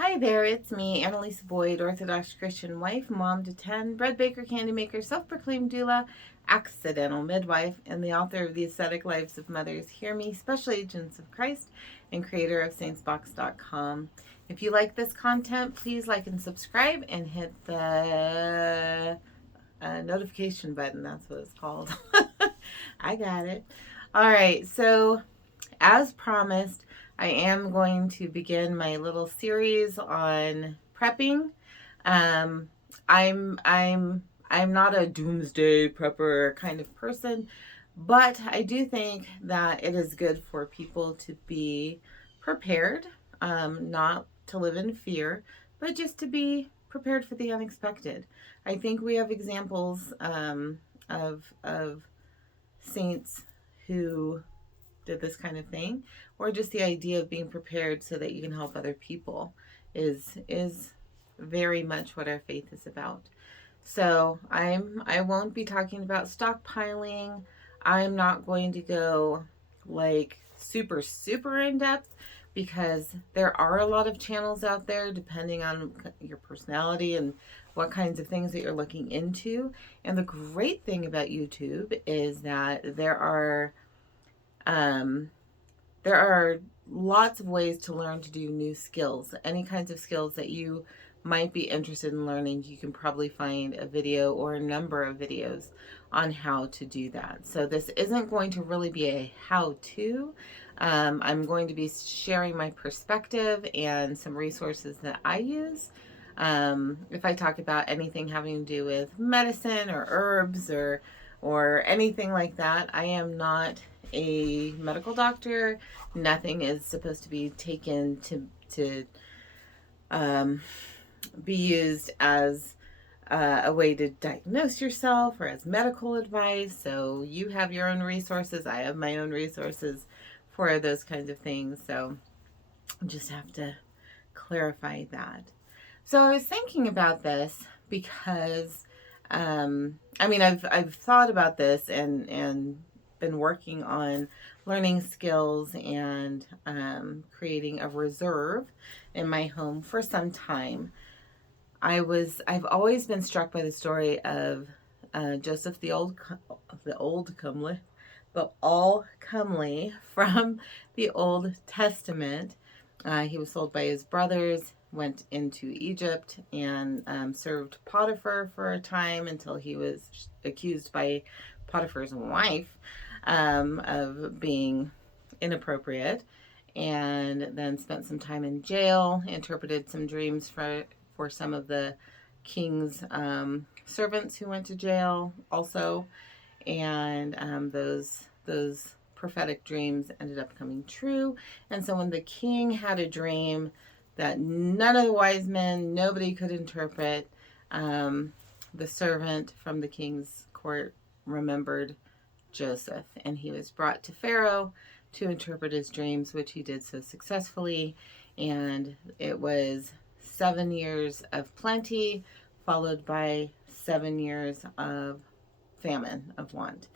Hi there, it's me, Annalisa Boyd, Orthodox Christian wife, mom to 10, bread baker, candy maker, self-proclaimed doula, accidental midwife, and the author of The Ascetic Lives of Mothers Hear Me, Special Agents of Christ, and creator of saintsbox.com. If you like this content, please like and subscribe and hit the notification button. That's what it's called. I got it. All right, so as promised, I am going to begin my little series on prepping. Um, I'm not a doomsday prepper kind of person, but I do think that it is good for people to be prepared, not to live in fear, but just to be prepared for the unexpected. I think we have examples of saints who did this kind of thing, or just the idea of being prepared so that you can help other people is very much what our faith is about. So I won't be talking about stockpiling. I'm not going to go like super in depth, because there are a lot of channels out there depending on your personality and what kinds of things that you're looking into. And the great thing about YouTube is that um, there are lots of ways to learn to do new skills. Any kinds of skills that you might be interested in learning, you can probably find a video or a number of videos on how to do that. So this isn't going to really be a how-to. I'm going to be sharing my perspective and some resources that I use. If I talk about anything having to do with medicine or herbs or anything like that, I am not a medical doctor. Nothing is supposed to be taken to be used as a way to diagnose yourself or as medical advice. So you have your own resources. I have my own resources for those kinds of things. So just have to clarify that. So I was thinking about this because I've thought about this and been working on learning skills and creating a reserve in my home for some time. I've always been struck by the story of Joseph the all comely from the Old Testament. He was sold by his brothers, went into Egypt, and served Potiphar for a time until he was accused by Potiphar's wife of being inappropriate, and then spent some time in jail, interpreted some dreams for some of the king's servants who went to jail also, and those prophetic dreams ended up coming true. And so when the king had a dream that none of the wise men, nobody could interpret, the servant from the king's court remembered Joseph, and he was brought to Pharaoh to interpret his dreams, which he did so successfully. And it was 7 years of plenty, followed by 7 years of famine, of want.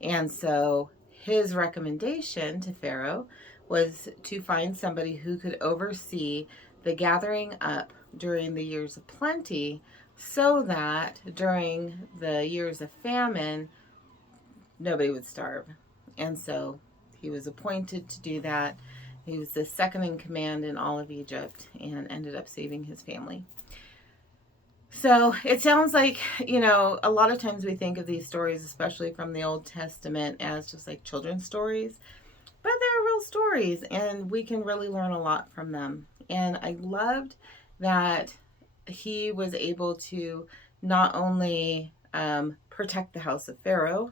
And so his recommendation to Pharaoh was to find somebody who could oversee the gathering up during the years of plenty, so that during the years of famine, nobody would starve. And so he was appointed to do that. He was the second in command in all of Egypt and ended up saving his family. So it sounds like, a lot of times we think of these stories, especially from the Old Testament, as just like children's stories, but they're real stories and we can really learn a lot from them. And I loved that he was able to not only protect the house of Pharaoh,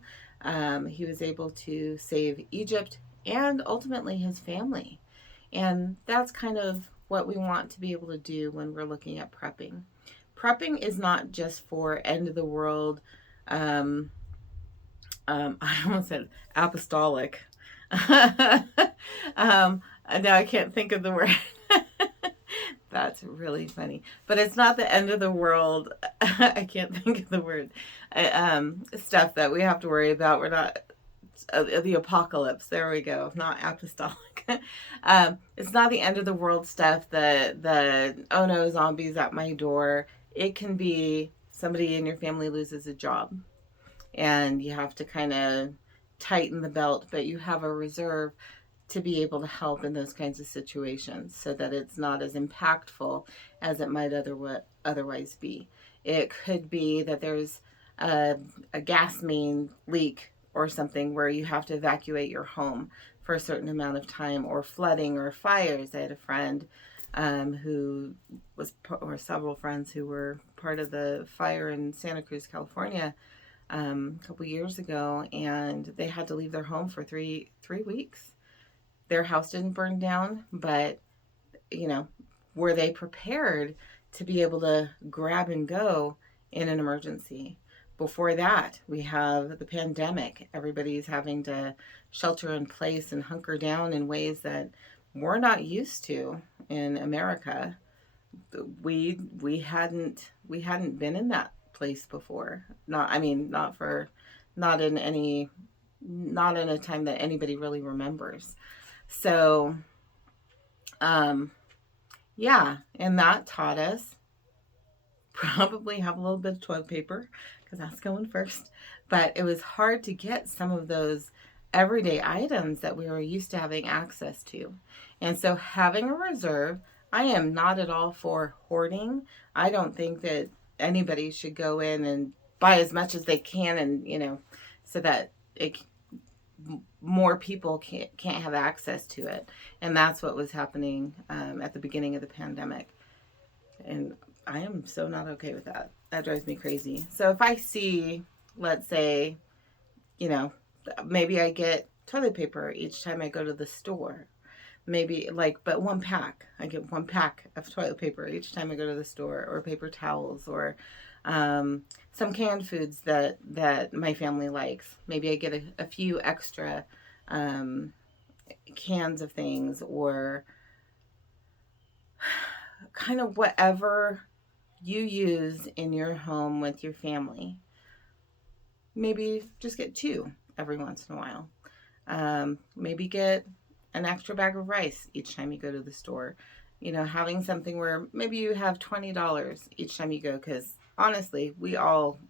he was able to save Egypt and ultimately his family. And that's kind of what we want to be able to do when we're looking at prepping. Prepping is not just for end of the world, I almost said apostolic. Now I can't think of the word. That's really funny. But it's not the end of the world. I can't think of the word. Stuff that we have to worry about. We're not the apocalypse. There we go. Not apostolic. It's not the end of the world stuff. The oh no, zombies at my door. It can be somebody in your family loses a job, and you have to kind of tighten the belt, but you have a reserve to be able to help in those kinds of situations so that it's not as impactful as it might otherwise be. It could be that there's a gas main leak or something where you have to evacuate your home for a certain amount of time, or flooding or fires. I had a friend who was, or several friends who were part of the fire in Santa Cruz, California, a couple years ago, and they had to leave their home for three weeks. Their house didn't burn down, but were they prepared to be able to grab and go in an emergency? Before that, we have the pandemic. Everybody's having to shelter in place and hunker down in ways that we're not used to in America. We hadn't been in that place before. Not in a time that anybody really remembers. So, yeah, and that taught us probably have a little bit of toilet paper, because that's going first. But it was hard to get some of those everyday items that we were used to having access to. And so having a reserve, I am not at all for hoarding. I don't think that anybody should go in and buy as much as they can, and so that more people can't have access to it. And that's what was happening at the beginning of the pandemic. And I am so not okay with that. That drives me crazy. So if I see, let's say, maybe I get toilet paper each time I go to the store. Maybe but one pack. I get one pack of toilet paper each time I go to the store, or paper towels, or some canned foods that my family likes. Maybe I get a few extra cans of things, or kind of whatever you use in your home with your family. Maybe just get 2 every once in a while. Maybe get an extra bag of rice each time you go to the store. Having something where maybe you have $20 each time you go, because honestly, we all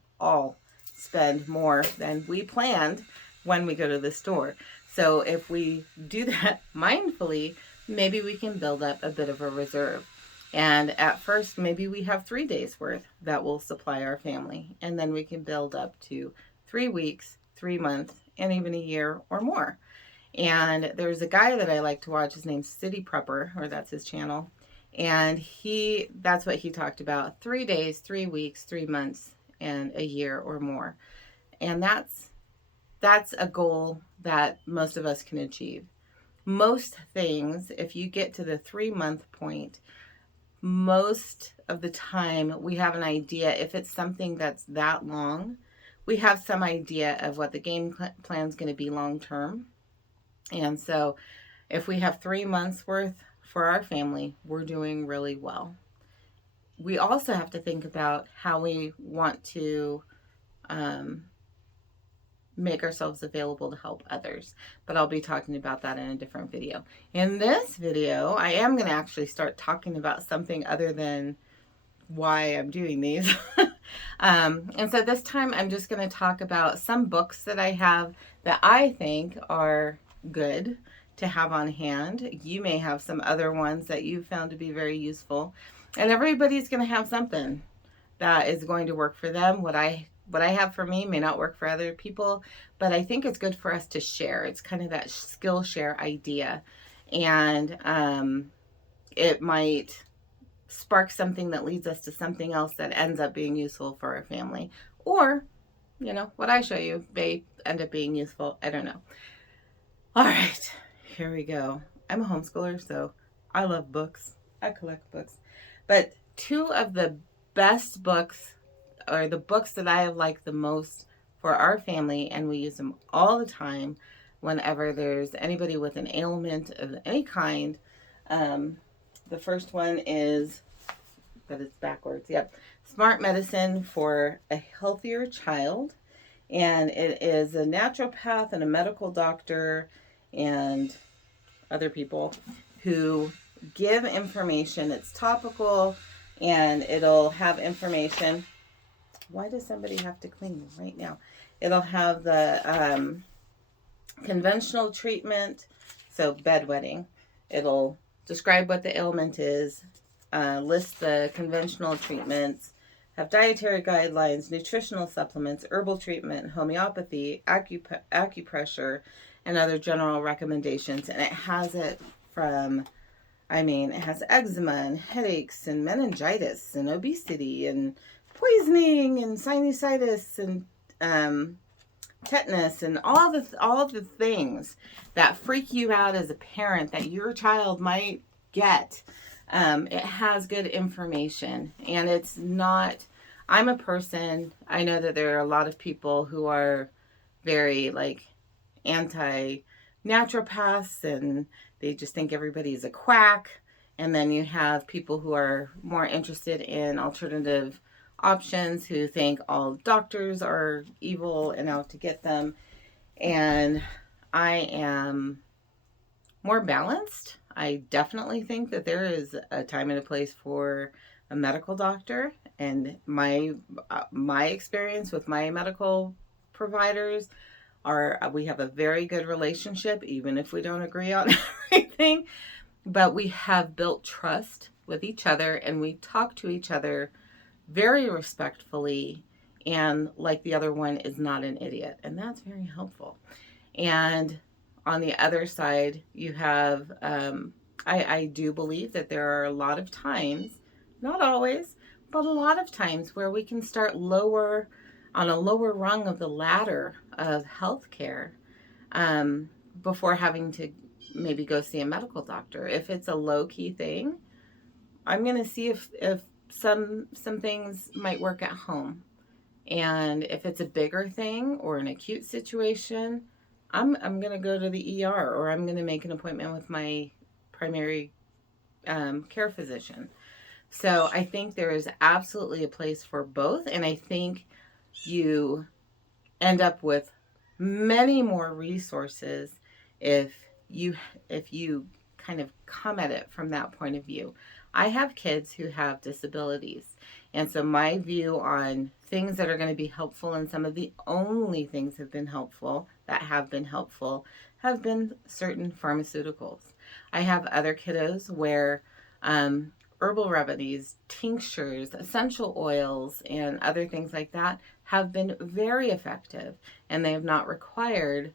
spend more than we planned when we go to the store. So if we do that mindfully, maybe we can build up a bit of a reserve. And at first, maybe we have 3 days worth that will supply our family. And then we can build up to 3 weeks, 3 months, and even a year or more. And there's a guy that I like to watch. His name's City Prepper, or that's his channel. And that's what he talked about. 3 days, 3 weeks, 3 months, and a year or more. And that's a goal that most of us can achieve. Most things, if you get to the 3-month point, most of the time we have an idea. If it's something that's that long, we have some idea of what the game plan is going to be long term. And so if we have 3 months worth for our family, we're doing really well. We also have to think about how we want to make ourselves available to help others. But I'll be talking about that in a different video. In this video, I am going to actually start talking about something other than why I'm doing these. And so this time I'm just going to talk about some books that I have that I think are good to have on hand. You may have some other ones that you've found to be very useful. And everybody's going to have something that is going to work for them. What I have for me may not work for other people, but I think it's good for us to share. It's kind of that skill share idea. And it might spark something that leads us to something else that ends up being useful for our family. Or, what I show you may end up being useful. I don't know. All right, here we go. I'm a homeschooler, so I love books. I collect books. But 2 of the best books, or the books that I have liked the most for our family, and we use them all the time whenever there's anybody with an ailment of any kind. The first one is, but it's backwards. Yep. Smart Medicine for a Healthier Child. And it is a naturopath and a medical doctor and other people who give information. It's topical and it'll have information. Why does somebody have to clean right now? It'll have the conventional treatment, so bedwetting. It'll describe what the ailment is, list the conventional treatments, have dietary guidelines, nutritional supplements, herbal treatment, homeopathy, acupressure, and other general recommendations. And it has it from, it has eczema and headaches and meningitis and obesity and poisoning and sinusitis and tetanus and all the things that freak you out as a parent that your child might get. It has good information, and it's not. I'm a person. I know that there are a lot of people who are very anti naturopaths, and they just think everybody's a quack. And then you have people who are more interested in alternative options, who think all doctors are evil and out to get them. And I am more balanced. I definitely think that there is a time and a place for a medical doctor, and my experience with my medical providers are, we have a very good relationship, even if we don't agree on everything. But we have built trust with each other, and we talk to each other very respectfully, and like the other one is not an idiot, and that's very helpful. And on the other side, you have I do believe that there are a lot of times, not always, but a lot of times where we can start lower, on a lower rung of the ladder of healthcare, before having to maybe go see a medical doctor. If it's a low-key thing, I'm going to see if some things might work at home. And if it's a bigger thing or an acute situation, I'm going to go to the ER, or I'm going to make an appointment with my primary care physician. So I think there is absolutely a place for both. And I think you end up with many more resources if you kind of come at it from that point of view. I have kids who have disabilities, and so my view on things that are going to be helpful, and some of the only things that have been helpful have been certain pharmaceuticals. I have other kiddos where herbal remedies, tinctures, essential oils, and other things like that have been very effective, and they have not required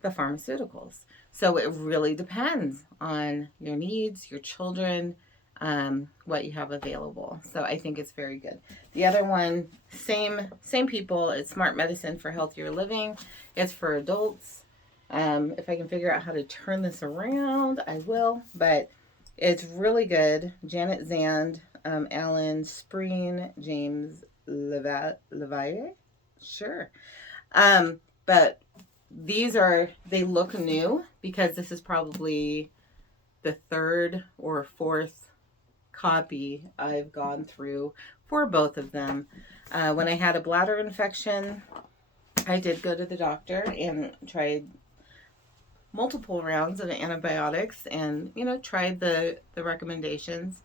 the pharmaceuticals. So it really depends on your needs, your children, what you have available. So I think it's very good. The other one, same people. It's Smart Medicine for Healthier Living. It's for adults. If I can figure out how to turn this around, I will. But it's really good. Janet Zand, Alan Spreen, James Levaille. Sure. But they look new because this is probably the third or fourth copy I've gone through for both of them. When I had a bladder infection, I did go to the doctor and tried multiple rounds of antibiotics, and tried the recommendations,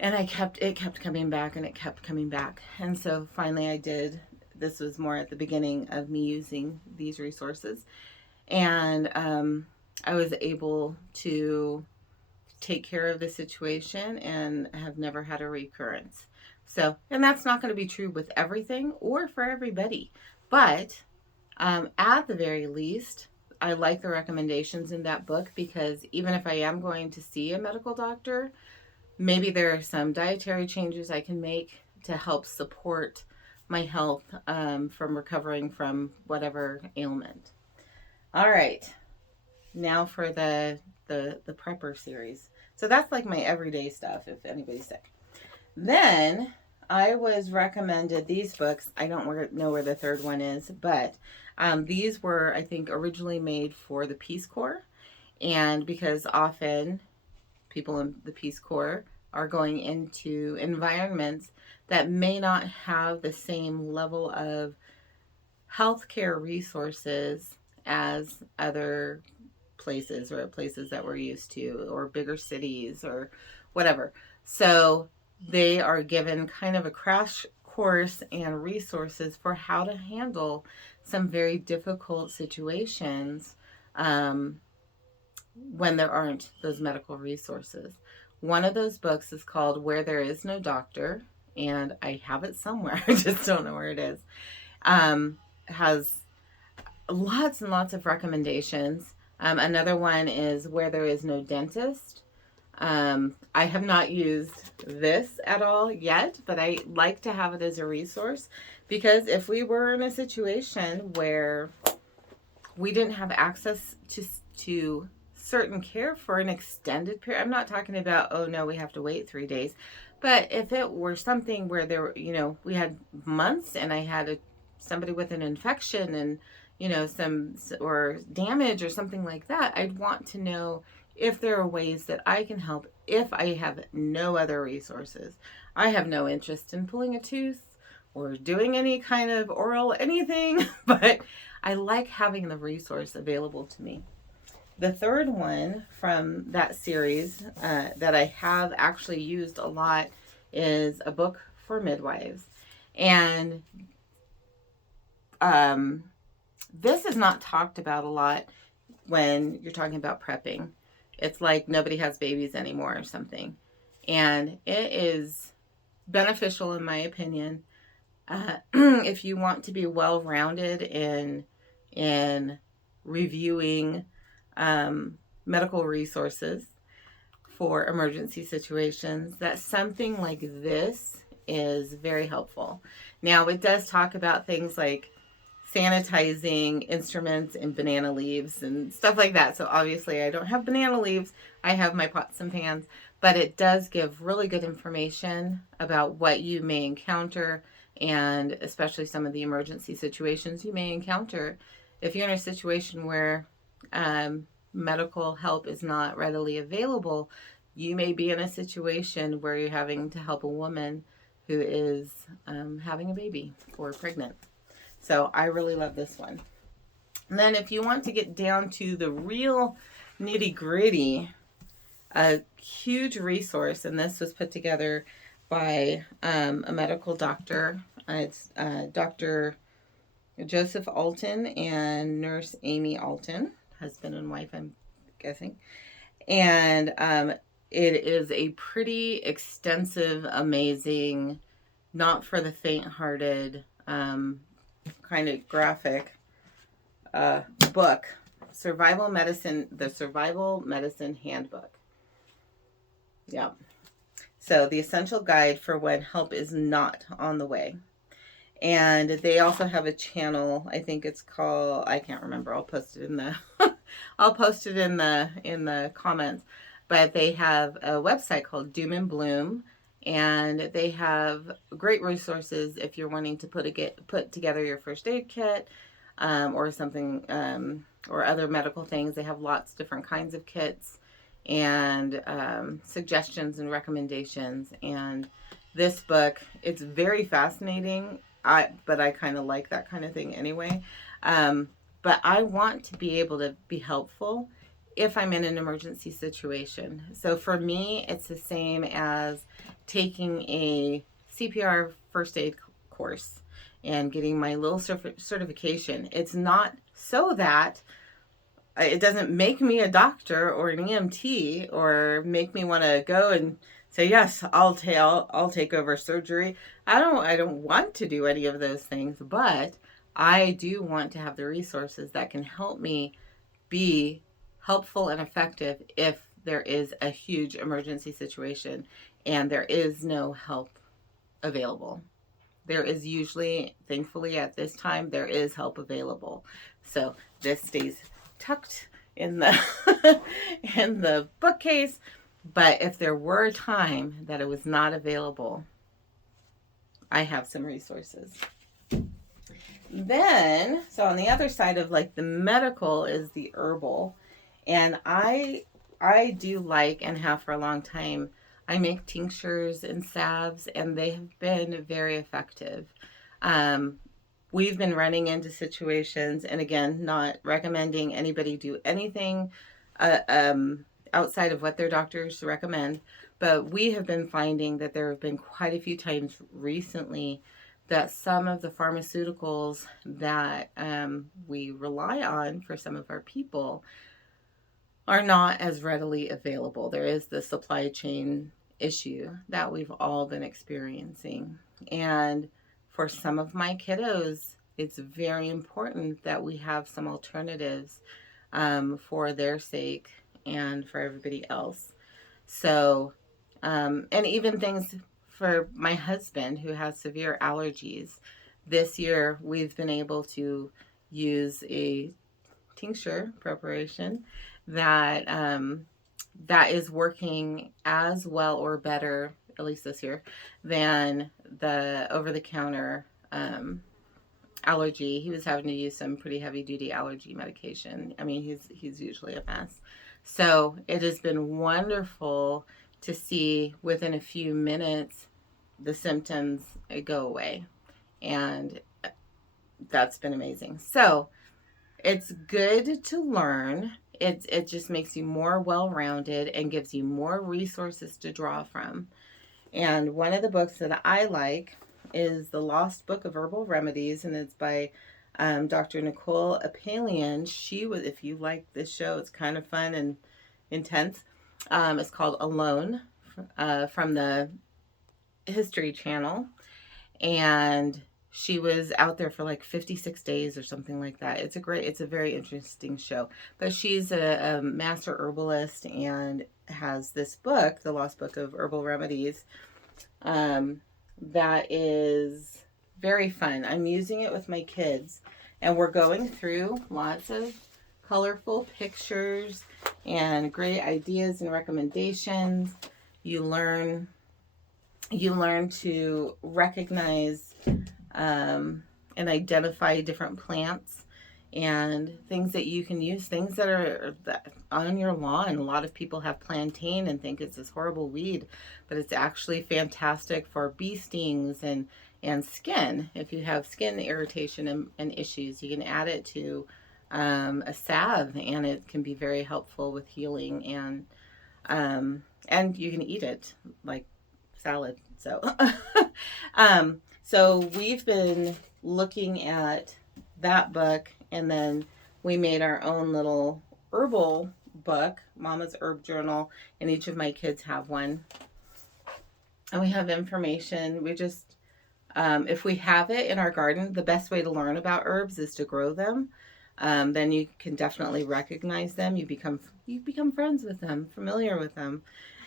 and it kept coming back, and it kept coming back. And so finally this was more at the beginning of me using these resources, and I was able to take care of the situation and have never had a recurrence. So, and that's not going to be true with everything or for everybody, but at the very least, I like the recommendations in that book, because even if I am going to see a medical doctor, maybe there are some dietary changes I can make to help support my health from recovering from whatever ailment. All right, now for the prepper series. So that's like my everyday stuff if anybody's sick. Then I was recommended these books. I don't know where the third one is, but these were, I think, originally made for the Peace Corps. And because often people in the Peace Corps are going into environments that may not have the same level of healthcare resources as other places, or places that we're used to, or bigger cities or whatever. So they are given kind of a crash course and resources for how to handle some very difficult situations um, when there aren't those medical resources. One of those books is called Where There Is No Doctor, and I have it somewhere. I just don't know where it is. Has lots and lots of recommendations. Another one is Where There Is No Dentist. I have not used this at all yet, but I like to have it as a resource, because if we were in a situation where we didn't have access to certain care for an extended period, I'm not talking about, oh no, we have to wait 3 days, but if it were something where there were, we had months and I had somebody with an infection and, some or damage or something like that, I'd want to know if there are ways that I can help if I have no other resources. I have no interest in pulling a tooth or doing any kind of oral anything, but I like having the resource available to me. The third one from that series that I have actually used a lot is a book for midwives. And this is not talked about a lot when you're talking about prepping. It's like nobody has babies anymore or something. And it is beneficial, in my opinion, if you want to be well-rounded in reviewing medical resources for emergency situations, that something like this is very helpful. Now, it does talk about things like sanitizing instruments and banana leaves and stuff like that. So obviously I don't have banana leaves. I have my pots and pans, but it does give really good information about what you may encounter, and especially some of the emergency situations you may encounter. If you're in a situation where medical help is not readily available, you may be in a situation where you're having to help a woman who is having a baby or pregnant. So I really love this one. And then if you want to get down to the real nitty gritty, a huge resource, and this was put together by a medical doctor. It's Dr. Joseph Alton and Nurse Amy Alton, husband and wife, I'm guessing. And it is a pretty extensive, amazing, not for the faint-hearted, kind of graphic book, the Survival Medicine Handbook. Yeah. So the essential guide for when help is not on the way. And they also have a channel, I think it's called, I can't remember, I'll post it in the I'll post it in the comments. But they have a website called Doom and Bloom, and they have great resources if you're wanting to put together your first aid kit, or something, or other medical things. They have lots of different kinds of kits and suggestions and recommendations. And this book, it's very fascinating. But I kind of like that kind of thing anyway. But I want to be able to be helpful if I'm in an emergency situation. So for me, it's the same as taking a CPR first aid course and getting my little certification. It's not so that it doesn't make me a doctor or an EMT or make me want to go and say, yes, I'll take over surgery. I don't want to do any of those things, but I do want to have the resources that can help me be helpful and effective if there is a huge emergency situation and there is no help available. There is usually, thankfully at this time, there is help available. So this stays tucked in the in the bookcase. But if there were a time that it was not available, I have some resources. Then, so on the other side of like the medical is the herbal. And I do like, and have for a long time, I make tinctures and salves, and they have been very effective. we've been running into situations, and again, not recommending anybody do anything uh, um, outside of what their doctors recommend, but we have been finding that there have been quite a few times recently that some of the pharmaceuticals that we rely on for some of our people are not as readily available. There is the supply chain issue that we've all been experiencing. And for some of my kiddos, it's very important that we have some alternatives for their sake and for everybody else. So, and even things for my husband who has severe allergies. This year, we've been able to use a tincture preparation that that is working as well or better, at least this year, than the over-the-counter allergy. He was having to use some pretty heavy-duty allergy medication. I mean, he's usually a mess. So it has been wonderful to see within a few minutes the symptoms go away, and that's been amazing. So it's good to learn. It just makes you more well-rounded and gives you more resources to draw from. And one of the books that I like is The Lost Book of Herbal Remedies, and it's by Dr. Nicole Apelian. She was, if you like this show, it's kind of fun and intense. It's called Alone from the History Channel. And she was out there for like 56 days or something like that. It's a very interesting show. But she's a master herbalist and has this book, The Lost Book of Herbal Remedies, that is very fun. I'm using it with my kids, and we're going through lots of colorful pictures and great ideas and recommendations. You learn to recognize and identify different plants and things that you can use, things that are on your lawn. A lot of people have plantain and think it's this horrible weed, but it's actually fantastic for bee stings and skin. If you have skin irritation and issues, you can add it to a salve, and it can be very helpful with healing, and you can eat it like salad. So so we've been looking at that book, and then we made our own little herbal book, Mama's Herb Journal, and each of my kids have one. And we have information. We just, if we have it in our garden, the best way to learn about herbs is to grow them. Then you can definitely recognize them. You become friends with them, familiar with them,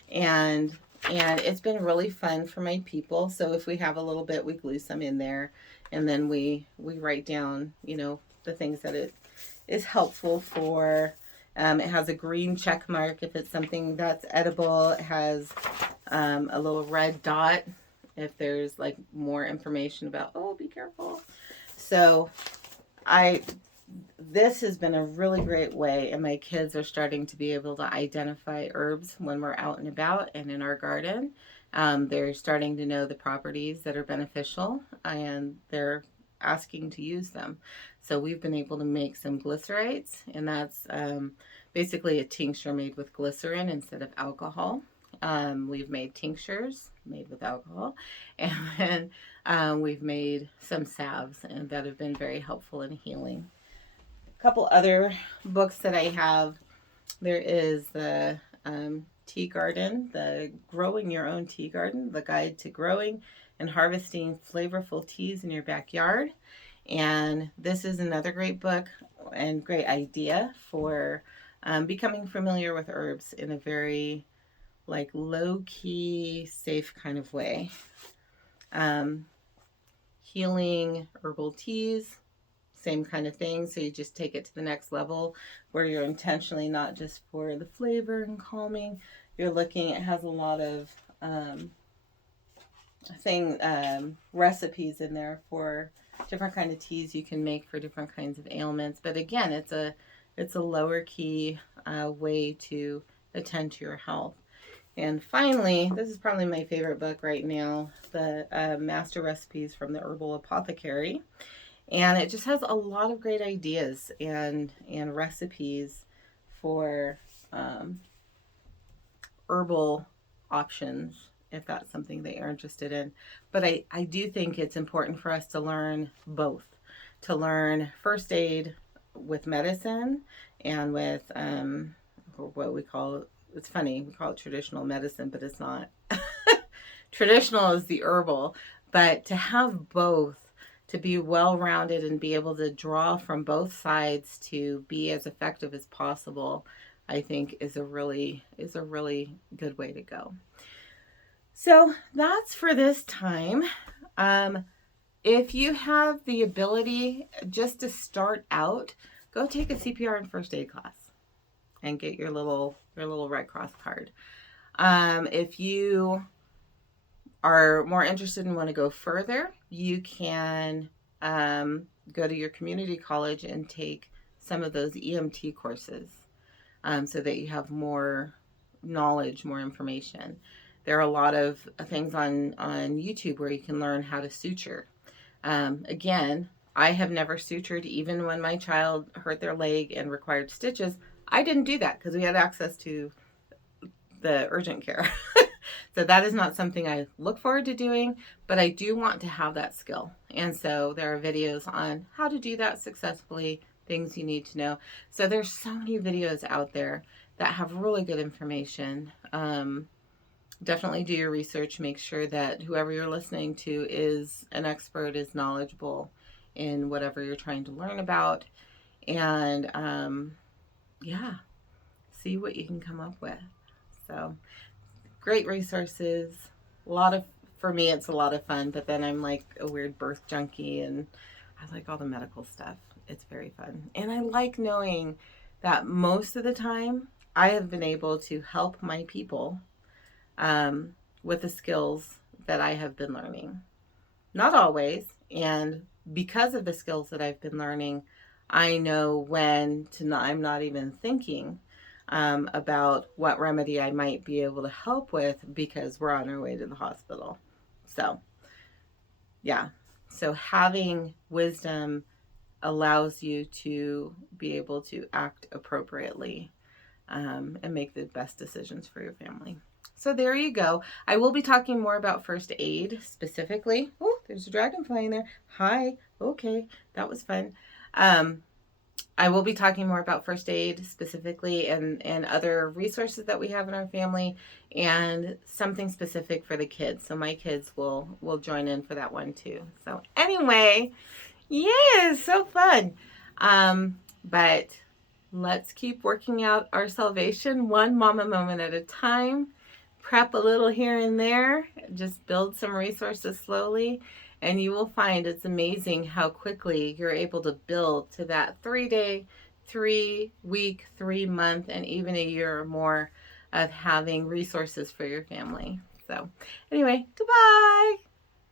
and it's been really fun for my people. So if we have a little bit, we glue some in there, and then we write down, the things that it is helpful for. It has a green check mark if it's something that's edible. It has a little red dot if there's like more information about, oh, be careful. So this has been a really great way, and my kids are starting to be able to identify herbs when we're out and about and in our garden. They're starting to know the properties that are beneficial, and they're asking to use them. So we've been able to make some glycerites, and that's basically a tincture made with glycerin instead of alcohol. We've made tinctures made with alcohol, and then we've made some salves, and that have been very helpful in healing. Couple other books that I have. There is the Tea Garden, the Growing Your Own Tea Garden, the Guide to Growing and Harvesting Flavorful Teas in Your Backyard. And this is another great book and great idea for becoming familiar with herbs in a very low-key, safe kind of way. Healing herbal teas, same kind of thing. So you just take it to the next level where you're intentionally not just for the flavor and calming. You're looking, it has a lot of recipes in there for different kind of teas you can make for different kinds of ailments. But again, it's a lower key way to attend to your health. And finally, this is probably my favorite book right now, the Master Recipes from the Herbal Apothecary. And it just has a lot of great ideas and recipes for herbal options if that's something that you're interested in. But I do think it's important for us to learn both, to learn first aid with medicine and with what we call, it's funny, we call it traditional medicine, but it's not. Traditional is the herbal, but to have both, to be well rounded and be able to draw from both sides to be as effective as possible, I think is a really good way to go. So that's for this time. If you have the ability just to start out, go take a CPR and first aid class and get your little Red Cross card. If you are more interested and want to go further, you can go to your community college and take some of those EMT courses so that you have more knowledge, more information. There are a lot of things on YouTube where you can learn how to suture. Again, I have never sutured, even when my child hurt their leg and required stitches. I didn't do that because we had access to the urgent care. So that is not something I look forward to doing, but I do want to have that skill. And so there are videos on how to do that successfully, things you need to know. So there's so many videos out there that have really good information. Definitely do your research. Make sure that whoever you're listening to is an expert, is knowledgeable in whatever you're trying to learn about. And yeah, see what you can come up with. So great resources. For me, it's a lot of fun, but then I'm like a weird birth junkie and I like all the medical stuff. It's very fun. And I like knowing that most of the time I have been able to help my people with the skills that I have been learning. Not always. And because of the skills that I've been learning, I know when I'm not even thinking about what remedy I might be able to help with because we're on our way to the hospital. So, yeah. So having wisdom allows you to be able to act appropriately and make the best decisions for your family. So there you go. I will be talking more about first aid specifically. Oh, there's a dragonfly in there. Hi. Okay, that was fun. I will be talking more about first aid specifically and other resources that we have in our family and something specific for the kids. So my kids will join in for that one too. So anyway, yeah, so fun. But let's keep working out our salvation one mama moment at a time. Prep a little here and there. Just build some resources slowly. And you will find it's amazing how quickly you're able to build to that 3-day, 3-week, 3-month, and even a year or more of having resources for your family. So anyway, goodbye.